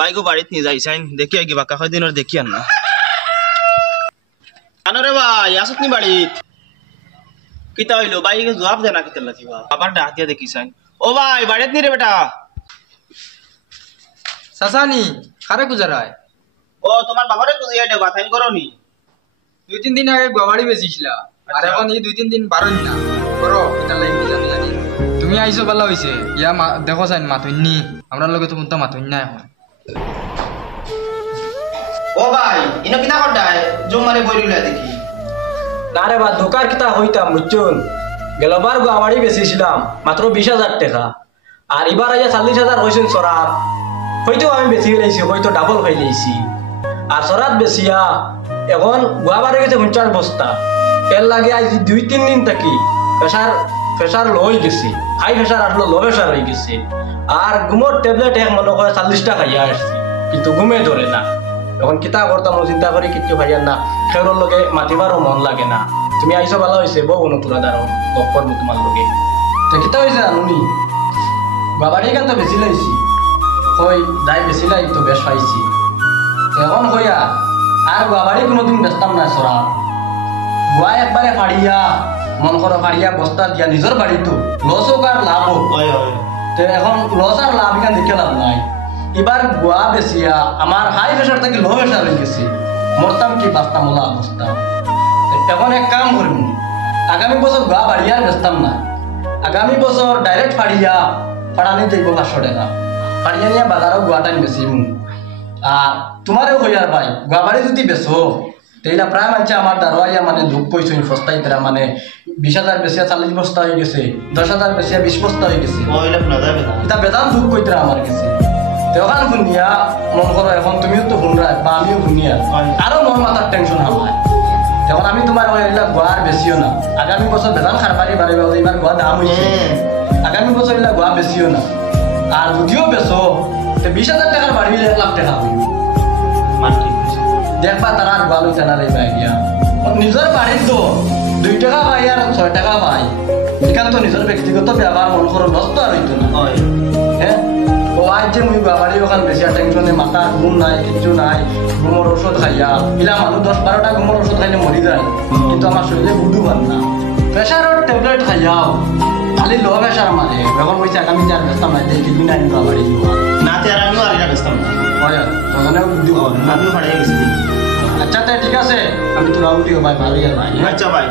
বাইকও বাড়িত নিয়ে যাইছেন দেখি আগে বাকা হয় দিন দেখি আর না আনরে ভাই আসত নি বাড়িত কিতা হইলো বাইকে জবাব দে না কিতা লাগিবা আবার ডাক দিয়া দেখিছেন ও ভাই বাড়িত নি রে বেটা সাসানি খারে গুজারায় ও তোমার বাবারে কুজিয়া দে বাতাইন করনি 2-3 দিন আগে গোয়াবাড়ি বেচিছিলা আর এখন এই 2-3 দিন বারণ না করো কিতা লাইন জানি জানি তুমি আইছো ভালো হইছে ইয়া দেখো সাইন মাথুন্নি আমরা লগে তো কোনটা মাথুন্নি না এখন ও ভাই ইনো কিতা করডায় জুম মারে বইরিলা দেখি না রে বা দোকার কিতা হইতাম বুঝছুন গেলবার গোয়াবাড়ি বেচিছিলাম মাত্র 20,000 টাকা আর এবার আইয়া 40,000 হইছেন সরাব হয়তো আমি বেশি ফেলাইছি হয়তো ডাবল ফেলাইছি আর সরাত বেশিয়া এখন গোয়াবাড়ি গেছে 50 বস্তা এর লাগে আজ 2-3 দিন থাকি প্রেসার লো হয়ে গেছে হাই প্রেসার আসলো লো প্রেসার হয়ে গেছে আর ঘুমোর ট্যাবলেট এক মনে করে 40টা খাইয়া আসছি কিন্তু ঘুমে ধরে না এখন কিতা করতাম চিন্তা করি কিচ্ছু খাইয়ার না খেউর লগে মাতিবারও মন লাগে না তুমি আইসো ভালো হয়েছে বউ কোনো তোরা দাঁড়ো গপ্পর তোমার লগে তো কিতা হয়েছে জানুনি বাবারই কেন তো বেশি লাইছি কই যাই বেশি লাই তো বেশ পাইছি এখন কইয়া আর বাবারই কোনোদিন বেচতাম না সরা গোয়া একবারে ফাড়িয়া মন করো ফাড়িয়া বস্তা দিয়া নিজের বাড়ি তো লস হোক আর লাভ হোক তো এখন লস আর লাভ এখান দেখে লাভ নাই এবার গোয়া বেশিয়া আমার হাই প্রেশার থেকে লো প্রেশার হয়ে গেছে মরতাম কি বাঁচতাম ওলা অবস্থা এখন এক কাম করিম আগামী বছর গোয়া বাড়িয়া বেচতাম না আগামী বছর ডাইরেক্ট ফাড়িয়া ফাড়ানি দেখব 500 টাকা ফাড়িয়া নিয়ে বাজারও গোয়াটাই বেচিম আর তোমারও হইয়ার ভাই গোয়া বাড়ি যদি বেচো তেইলা প্রায় মানছে আমার দারোয়াইয়া মানে দুঃখ কইছো ফস্তাই তারা মানে 20,000 বেচিয়া 40 বস্তা হয়ে গেছে 10,000 বেচিয়া 20 বস্তা হয়ে গেছে এটা বেদান দুঃখ কইতরা আমার কাছে দেওয়ান শুনিয়া মন করো এখন তুমিও তো শুনরা বা আমিও শুনিয়া আরো মন মাথার টেনশন হয় তখন আমি তোমার এগুলা গোয়ার বেশিও না আগামী বছর বেদান খারবারি বাড়িবা এবার গোয়া দাম হয়েছে আগামী বছর এগুলা গোয়া বেশিও না আর যদিও বেচো 20,000 টাকার বাড়ি 1 লাখ টাকা হইব দেখবা তারা আর গোয়া লইতে না রেবা গিয়া নিজের বাড়ির তো 2 টাকা পাই আর 6 টাকা পাই এখান তো নিজের ব্যক্তিগত ব্যবহার মন করো নষ্ট আর হইতো না হ্যাঁ ও আজ যে মুই বাবারি ওখান বেশি টেনশনে মাথা ঘুম নাই কিচ্ছু নাই ঘুমোর ওষুধ খাইয়া ইলা মানুষ 10-12টা ঘুমোর ওষুধ খাইলে মরি যায় কিন্তু আমার শরীরে বুধু ভান না প্রেশারের ট্যাবলেট খাইয়াও খালি লো প্রেশার মারে এখন কইছে আগামী 4 বেস্তাম নাই দেখি দুই নাই বাবারি না তে আর আমিও আর এটা বেচতাম না হয় তখনও বুদ্ধি আমিও ফাড়িয়ে গেছি আচ্ছা তাই ঠিক আছে আমি তো রাউটি ভাই ভালোই আর ভাই আচ্ছা ভাই